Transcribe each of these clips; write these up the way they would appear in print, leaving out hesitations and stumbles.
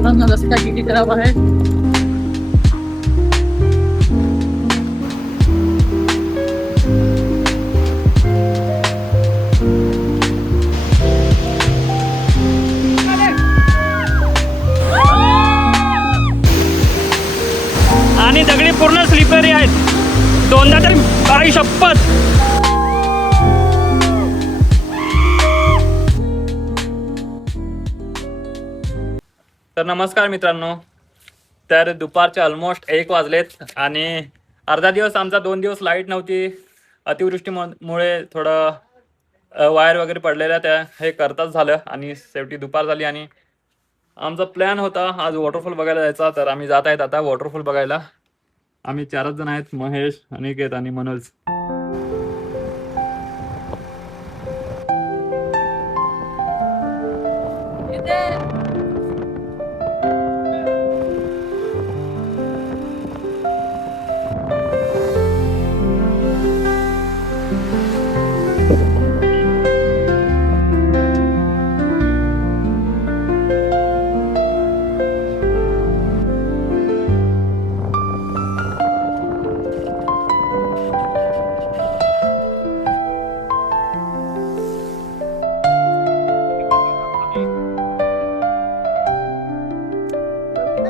मित्रांनो रस्ता किती खराब आहे. आणि दगडी पूर्ण स्लिपरी आहेत. दोनदा तरी काही शपथ. तर नमस्कार मित्रांनो. तर दुपारचे ऑलमोस्ट 1 वाजलेत आणि अर्धा दिवस आमचा 2 दिवस लाईट नव्हती. अतिवृष्टीमुळे थोडं वायर वगैरे पडलेल्या त्या हे करताच झालं आणि शेवटी दुपार झाली आणि आमचा प्लॅन होता आज वॉटरफॉल बघायला जायचा. तर आम्ही जात आहेत आता वॉटरफॉल बघायला. आम्ही 4च जण आहेत, महेश, अनिकेत आणि मनोज.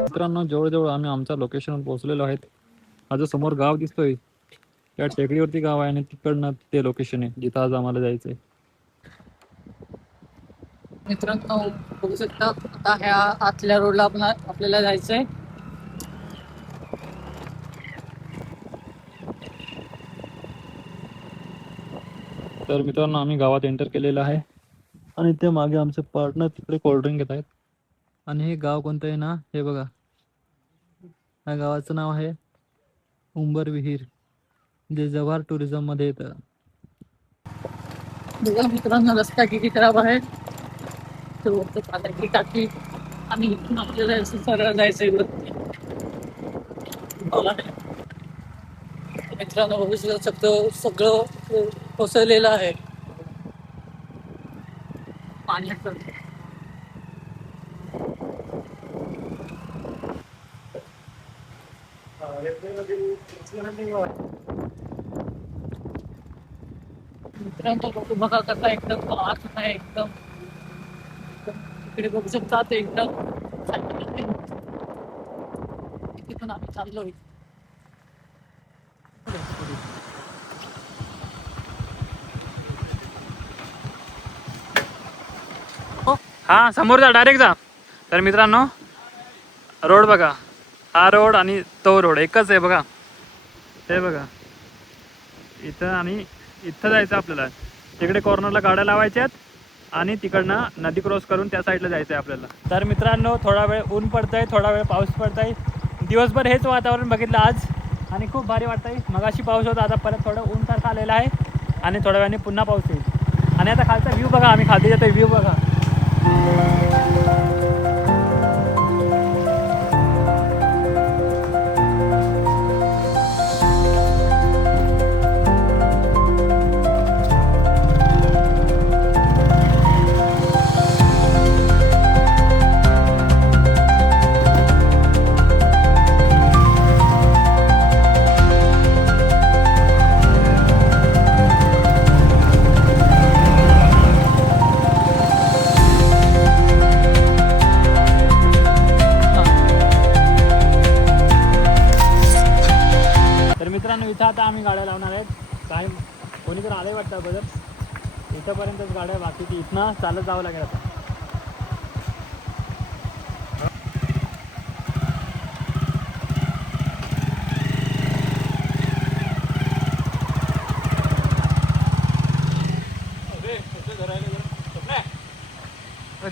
मित्रांनो जवळजवळ आम्ही आमच्या लोकेशनवर पोहोचलेलो आहेत. माझ्या समोर गाव दिसतोय, त्या टेकडीवरती गाव आहे आणि तिकडनं ते लोकेशन आहे जिथं आज आम्हाला जायचंय. मित्रांनो बघू शकता आता ह्या आतल्या रोडला आपल्याला जायचंय. तर मित्रांनो आम्ही गावात एंटर केलेलं आहे आणि ते मागे आमचे पार्टनर तिकडे कोल्ड्रिंक घेत आहेत. आणि हे गाव कोणतं आहे ना, हे बघा, या गावाचं नाव आहे उंबर विहीर, जे जव्हार टुरिझम मध्ये येतं. बघा मित्रांनो रस्ता किती खराब आहे. तर वरती पाण्याची टाकी आणि इथून आपल्याला असं सरळ जायचंय वरती. मित्रांनो बघू शकतो सगळं कोसळलेलं आहे पाण्याचं. मित्रांनो बघू बघा कसा एकदम आत आहे एकदम. तिकडे बघू शकता ते एकदम तिथून आम्ही चाललोय. हा समोर जा, डायरेक्ट जा. तर मित्रांनो रोड बघा, हा रोड आणि तो रोड एकच आहे बघा. हे बघा इथं आणि इथं जायचं आपल्याला. तिकडे कॉर्नरला गाड्या लावायच्यात आणि तिकडनं नदी क्रॉस करून त्या साईडला जायचं आहे आपल्याला. तर मित्रांनो थोडा वेळ ऊन पडतंय, थोडा वेळ पाऊस पडतंय. दिवसभर हेच वातावरण बघितलं आज आणि खूप भारी वाटतंय. मगाशी पाऊस होता, आता परत थोडं ऊन सारखं आलेलं आहे आणि थोड्या वेळाने पुन्हा पाऊस येईल. आणि आता खालचा व्ह्यू बघा, आम्ही खाली जातोय, व्ह्यू बघा. इथं आता आम्ही गाड्या लावणार आहेत. काय कोणी तर आलंय वाटतं बदल, इथंपर्यंतच गाड्या, बाकीची इथनं चालत जावं लागेल आता.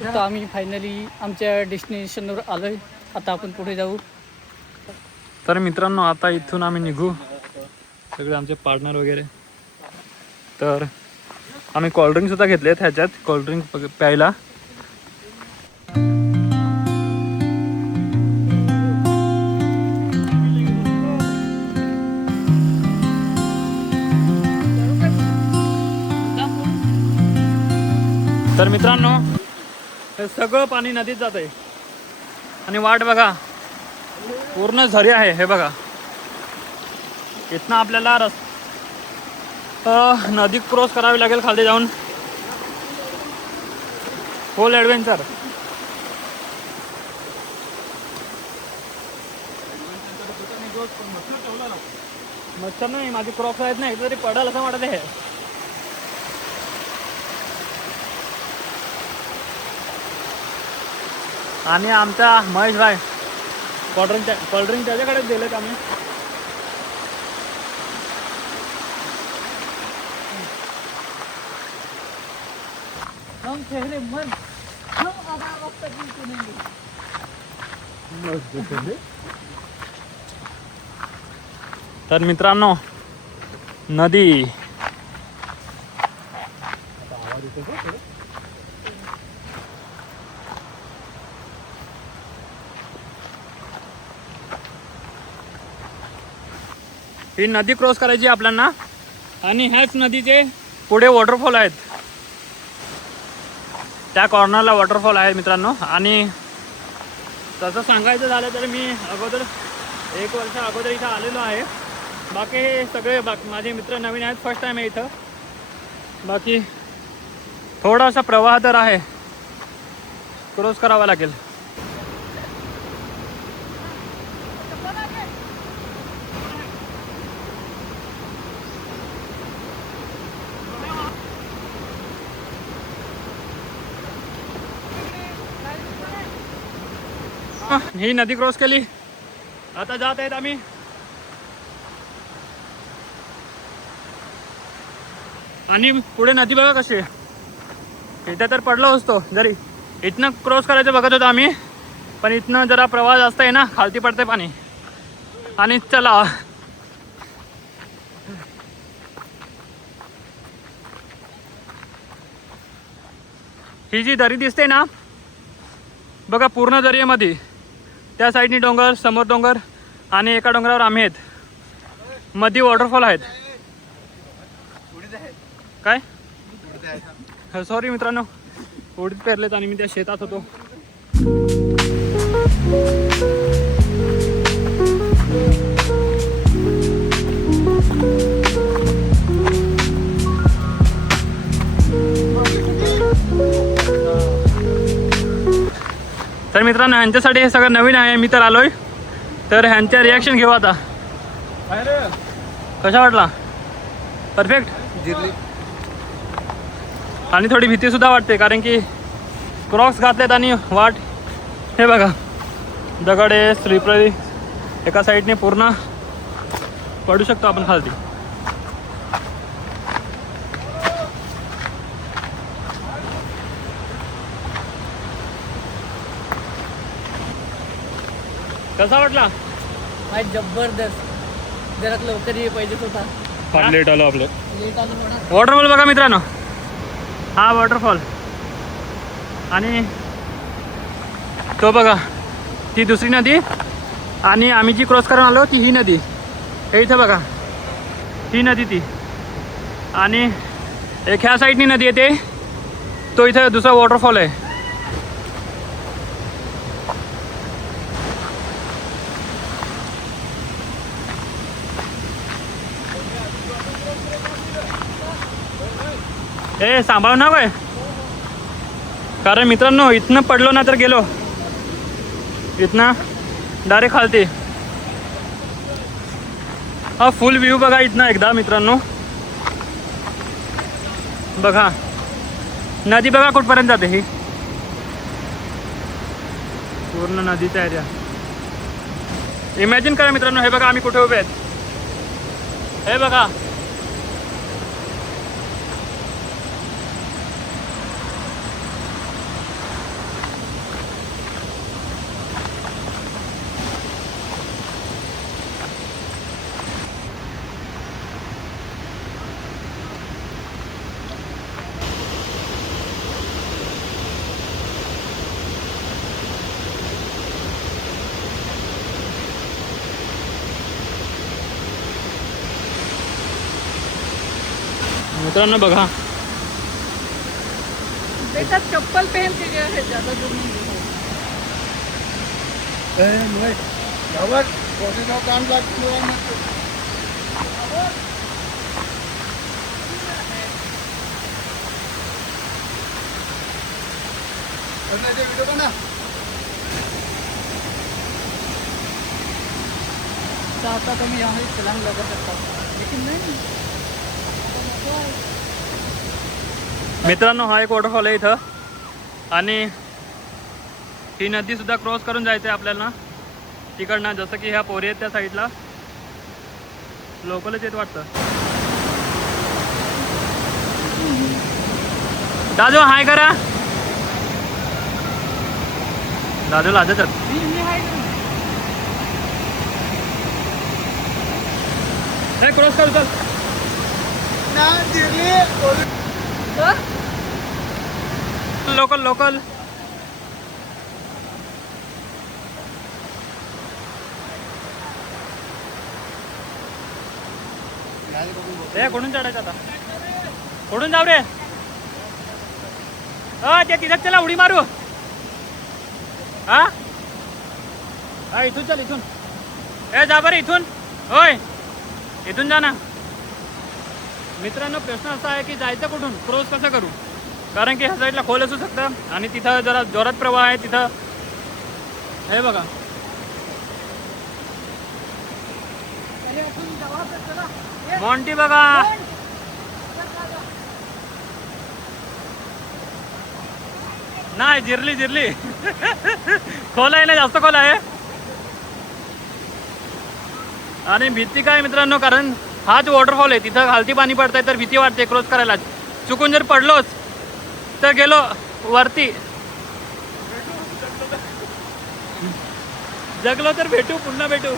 आता आम्ही फायनली आमच्या डेस्टिनेशनवर आलोय. आता आपण पुढे जाऊ. तर मित्रांनो आता इथून आम्ही निघू, सगळे आमचे पार्टनर वगैरे. तर आम्ही कोल्ड्रिंक सुद्धा घेतलेत ह्याच्यात, कोल्ड्रिंक प्यायला. तर मित्रांनो हे सगळं पाणी नदीत जात आहे. आणि वाट बघा पूर्ण झरी आहे. हे बघा इथनं आपल्याला नदी क्रॉस करावी लागेल खाली जाऊन. फुल ॲडव्हेंचर. मच्छर नाही, माझी क्रॉक्स आहेत ना, तरी पडल असं वाटत आहे. आणि आमचा महेश भाई कोल्ड्रिंक त्याच्याकडेच दिलेत आम्ही. हम खेळले मन हम आधा वक्त तर मित्रांनो नदी ही नदी क्रॉस करायची आपल्याला. आणि ह्याच नदीचे पुढे वॉटरफॉल आहेत. त्या कॉर्नरला वॉटरफॉल आहे मित्रांनो. आणि तसं सांगायचं झालं तर मी अगोदर 1 वर्ष अगोदर इथं आलेलो आहे. बाकी हे सगळे माझे मित्र नवीन आहेत, फर्स्ट टाईम आहे इथं. बाकी थोडासा प्रवाह तर आहे, क्रॉस करावा लागेल. ही नदी क्रॉस केली, आता जात आहेत आम्ही. आणि पुढे नदी बघा कशी आहे. इथं तर पडलो असतो जरी इथनं क्रॉस करायचं बघत होतो आम्ही, पण इथनं जरा प्रवाह जास्त आहे ना, खालती पडते पाणी. आणि चला ही जी दरी दिसते ना बघा, पूर्ण दर्यामध्ये त्या साईडनी डोंगर, समोर डोंगर आणि एका डोंगरावर आम्ही आहेत. मध्ये वॉटरफॉल आहेत. काय सॉरी मित्रांनो, उडीद पेरलेत आणि मी त्या शेतात होतो. तर मित्रांनो ह्यांच्यासाठी हे सगळं नवीन आहे. मी तर आलोय, तर ह्यांच्या रिॲक्शन घेऊ आता. कशा वाटला? परफेक्ट. आणि थोडी भीती सुद्धा वाटते, कारण की क्रॉक्स घातलेत आणि वाट हे बघा, दगड आहे, स्लिपरी एका साईडने, पूर्ण पडू शकतो आपण खालती. कसा वाटला? जबरदस्त. जरा लवकर ये पाहिजेच होता. फार लेट आलो आपलं. लेट आलो म्हणा. वॉटरफॉल बघा मित्रांनो, हा वॉटरफॉल. आणि तो बघा ती दुसरी नदी. आणि आम्ही जी क्रॉस करून आलो ती ही नदी. हे इथं बघा ही नदी ती. आणि एक ह्या साईडनी नदी येते, तो इथं दुसरा वॉटरफॉल आहे. ए सांभाळ ना काय, कारण मित्रांनो इथनं पडलो ना तर गेलो. इथनं डायरेक्ट खालती. हा फुल व्ह्यू बघा इथनं एकदा मित्रांनो. बघा नदी बघा कुठपर्यंत जाते. ही पूर्ण नदीचा एरिया. इमॅजिन करा मित्रांनो, हे बघा आम्ही कुठे उभे आहेत. हे बघा मित्रांनो, बघा बेटा चप्पल पहन के गया है, ज्यादा दूर नहीं गया. आता तुम्ही यामध्ये छलांग लगा सकता लेकिन नाही मित्रांनो हा एक वॉटरफॉल आहे इथं आणि ही नदी सुद्धा क्रॉस करून जायचं आहे आपल्याला तिकडनं जसं की ह्या पोरी आहेत त्या साईडला लोकलच येत वाटतं. दादू हाय करा दादू लाजत मी आहे नाही क्रॉस करू चल लोकल लोकल ए कुठून चढायचं आता कुठून जाऊ रे ते तिथं चला उडी मारू हा इथून चल इथून ए जा बरं इथून होय इथून जा ना. मित्रांनो प्रश्न असा आहे की जायचं कुठून क्रॉस कसं करू कारण की ह्या साईडला खोल असू शकतं आणि तिथं जरा जोरात प्रवाह आहे तिथं हे बघा मॉन्टी बघा नाही जिरली जिरली खोल आहे ना जास्त खोल आहे आणि भीती काय मित्रांनो कारण हाच वॉटरफॉल आहे तिथं खालती पाणी पडतंय तर भीती वाटते क्रॉस करायला चुकून जर पडलोच तर गेलो वरती जगलो तर भेटू पुन्हा भेटू.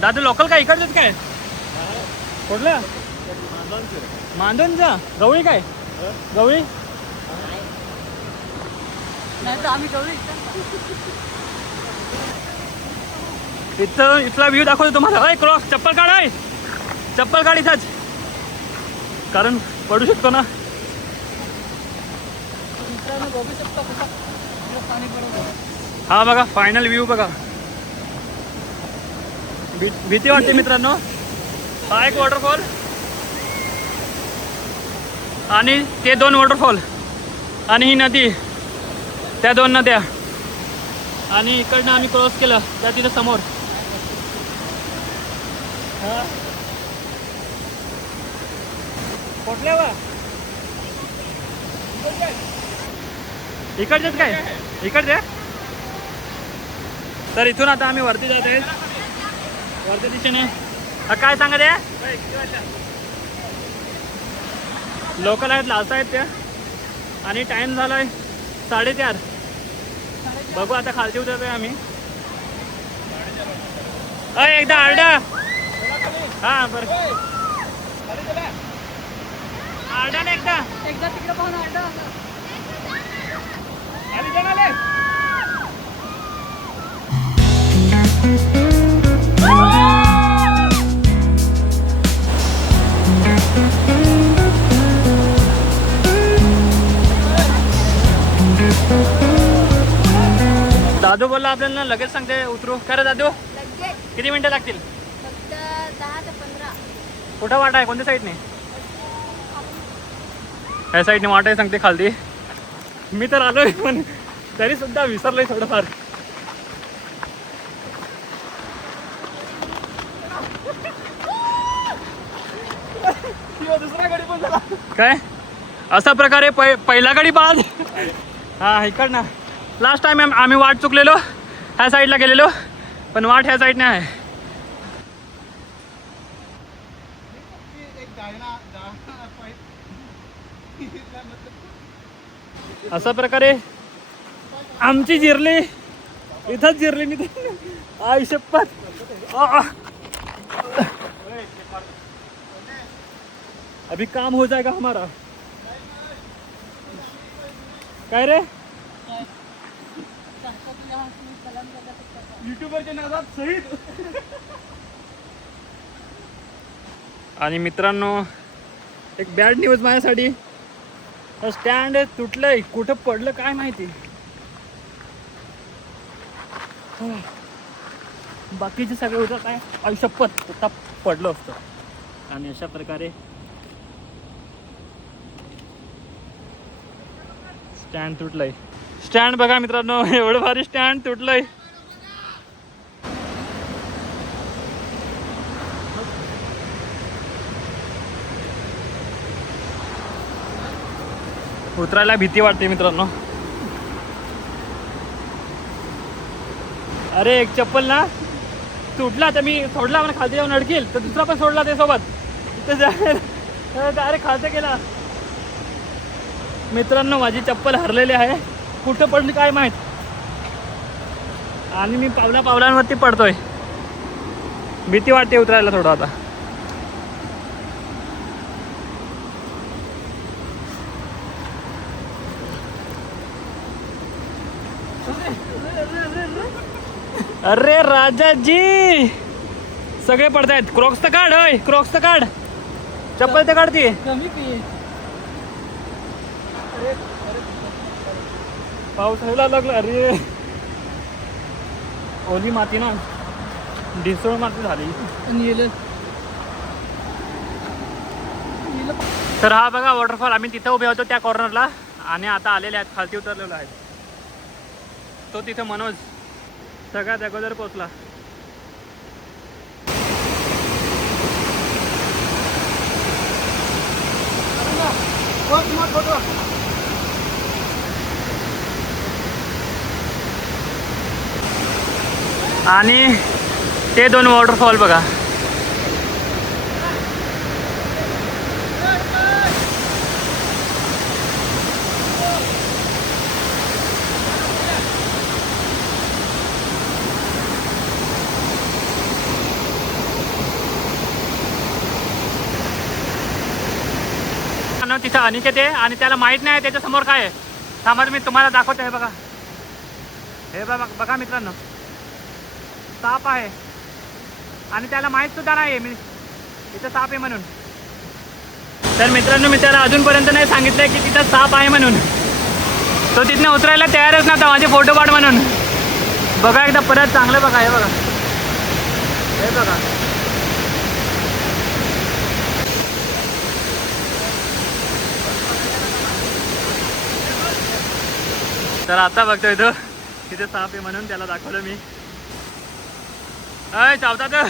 दादू लोकल काय इकडचंच काय कुठलं मांडोनचा गवळी काय गवळी नाही तर आम्ही गवळी इथं इथला व्ह्यू दाखवतो तुम्हाला. अय क्रॉस चप्पल काढ आहे चप्पल काढ इथंच कारण पडू शकतो ना. मित्रांनो बघू शकता कसं पाणी बरोबर हा बघा फायनल व्ह्यू बघा भीती वाटते मित्रांनो. हा एक वॉटरफॉल आणि ते दोन वॉटरफॉल आणि ही नदी त्या दोन नद्या आणि इकडनं आम्ही क्रॉस केलं त्या तिथे समोर कुठल्यावर इकडचेच काय इकडचे तर इथून आता आम्ही वरती जात आहे वरच्या दिशेने. काय सांगत आहे लोकल आहेत लास्ट आहेत त्या आणि टाइम झालाय 4:30. बघू आता खालती उतरतोय आम्ही. एकदा आरडा हा बरं आरडा ना एकदा तिकडे पाहून आडा दादू बोलला आपल्याला लगेच सांगते उतरू. काय रे दादू किती मिनिटं लागतील? फक्त 10 ते 15. कुठं वाट आहे कोणत्या साईडने? ह्या साईडने वाट आहे सांगते खालती. मी तर आलोय पण तरी सुद्धा विसरलोय थोडंफार. काय असा प्रकारे पहिला गाडी बाद. हा इकड ना लास्ट टाइम आम्ही वाट चुकलेलो ह्या साईडला गेलेलो पण वाट ह्या साईडने आहे. अशा प्रकारे आमची जिरली इथंच जिरली मी आई शपथ अभी काम हो जाएगा हमारा काय रे युट्यूबरच्या नादात सहित आणि मित्रांनो एक बॅड न्यूज माझ्यासाठी स्टँड तुटलंय कुठं पडलं काय माहिती बाकीचे सगळे होतं काय आयुष्यपत होता पडलं असतं आणि अशा प्रकारे स्टँड तुटलंय स्टँड बघा मित्रांनो एवढं भारी स्टँड तुटलंय उतरायला भीती वाटते मित्रांनो अरे एक चप्पल ना तुटला तर मी सोडला मला खालती जाऊन अडकेल तर दुसरा पण सोडला ते सोबत डायरेक्ट खालती गेला मित्रांनो माझी चप्पल हरलेली आहे कुठं पडली काय माहित आणि मी पावलांवरती पडतोय भीती वाटते उतरायला थोडं आता अरे राजाजी सगळे पडतायत क्रॉक्स तर काढ होय क्रॉक्स तर काढ चप्पल तर काढते कमी पिये पाऊस व्हायला लागला अरे ओली माती ना ढिसळ माती झाली तर हा बघा वॉटरफॉल आम्ही तिथं उभे होतो त्या कॉर्नरला आणि आता आलेले आहेत खालती उतरलेलो आहे तो तिथं मनोज सगळ्यात अगोदर पोचला आणि ते दोन वॉटरफॉल बघा तिथं अनिकेत आहे आणि त्याला माहित नाही त्याच्या समोर काय आहे थांबा मी तुम्हाला दाखवतो हे बघा बघा मित्रांनो साप आहे आणि त्याला माहित सुद्धा नाही मी इथं साप आहे म्हणून तर मित्रांनो मी त्याला अजूनपर्यंत नाही सांगितलंय की तिथं साप आहे म्हणून तो तिथनं उतरायला तयारच नव्हता माझे फोटो काढ म्हणून बघा एकदा परत चांगलं बघा हे बघा तर आता बघतोय तो तिथे साप आहे म्हणून त्याला दाखवलं मी अय चावता तर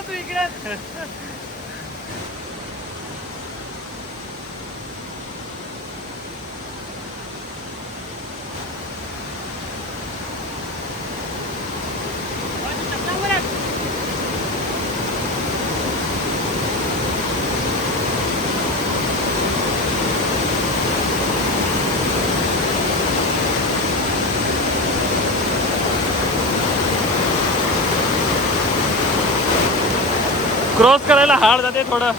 तू इकडे क्रॉस करायला हार्ड जाते थोडं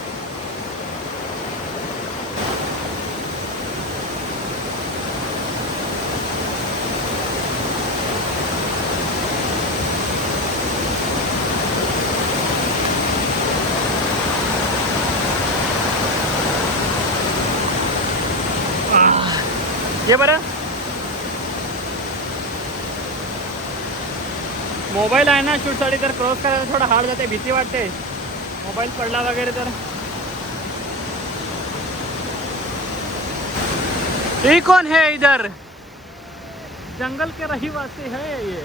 ये बरं मोबाईल आहे ना शूटसाठी तर क्रॉस करायला थोडं हार्ड जाते भीती वाटते मोबाइल पडला वगैरह तर ये कौन है इधर जंगल के रहीवासी है ये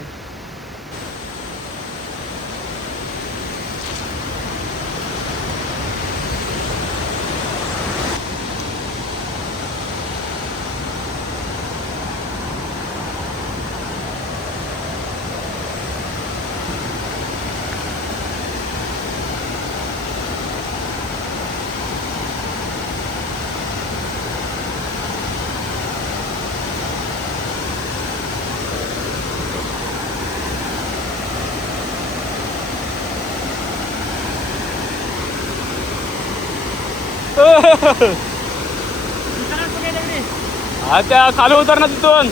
त्या खाली उतर ना तिथून.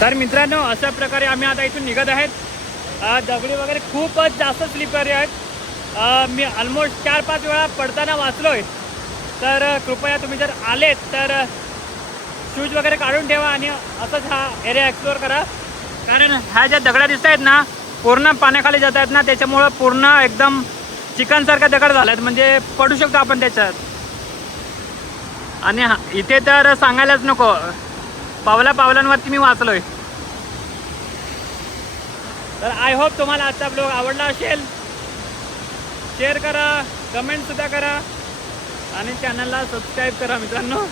तर मित्रांनो, अशा प्रकारे आम्ही आता इथून निघत आहेत. दगडी वगैरे खूपच जास्त स्लिपरी आहेत. मी ऑलमोस्ट 4-5 वेळा पडताना वाचलोय. तर कृपया तुम्ही जर आलेत तर शूज वगैरे काढून ठेवा आणि असंच हा एरिया एक्सप्लोअर करा. कारण ह्या ज्या दगड्या दिसत आहेत ना, पूर्ण पाण्याखाली जात आहेत ना, त्याच्यामुळं पूर्ण एकदम चिकनसारखा दगड झाला आहेत. म्हणजे पडू शकतो आपण त्याच्यात. आणि इथे तर सांगायलाच नको, पावलांवरती मी वाचलोय. तर आय होप तुम्हाला आजचा ब्लॉग आवडला असेल. शेअर करा, कमेंट सुद्धा करा आणि चॅनलला सबस्क्राईब करा मित्रांनो.